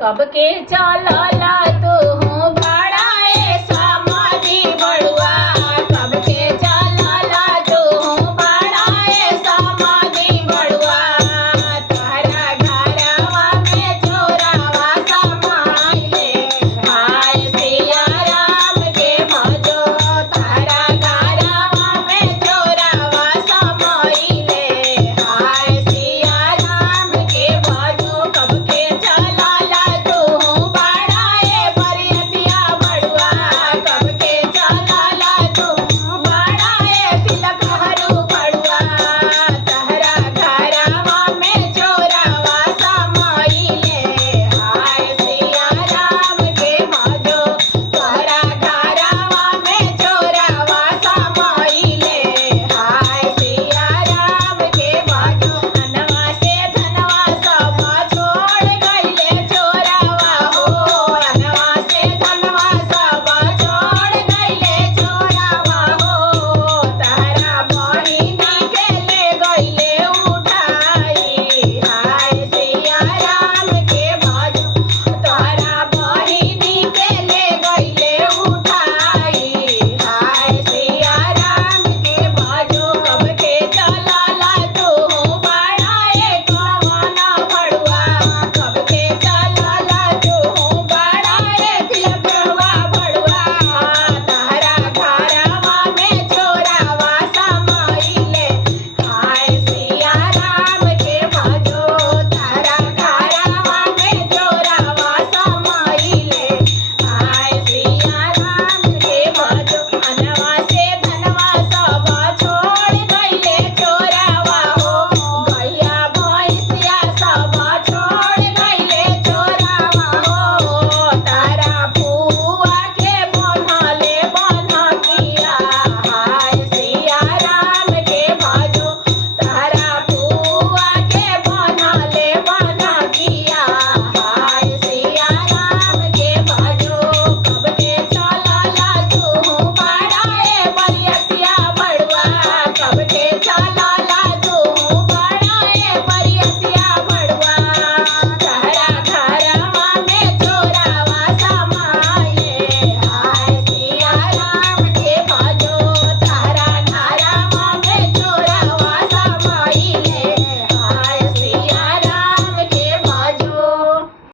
कब के चलला तू बड़ाए समाधि बड़ुआ, कब के चलला तू बड़ाए समाधि बड़ुआ। तोहरा घरवा में चोरावा समाइले, हाय सिया राम के भजो। तोहरा घरवा में चोरावा समाइले, हाय सिया राम के भजो। कब के चलला तू बड़ाए बरियतिया बड़ुआ, कब के चलला तू बड़ाए तिलकहरू बड़ुआ। तोहरा घरवा में चोरावा समाइले, हाय सिया राम के भजो। तोहरा घरवा में चोरावा समाइले, हाय सिया राम के भजो। धनवा से धनवा सब छोड़ गइले चोरावा हो, धनवा से धनवा सब छोड़ गइले चोरावा हो। तोहरा बहिनी के ले गइले उठाई, हाय सिया राम के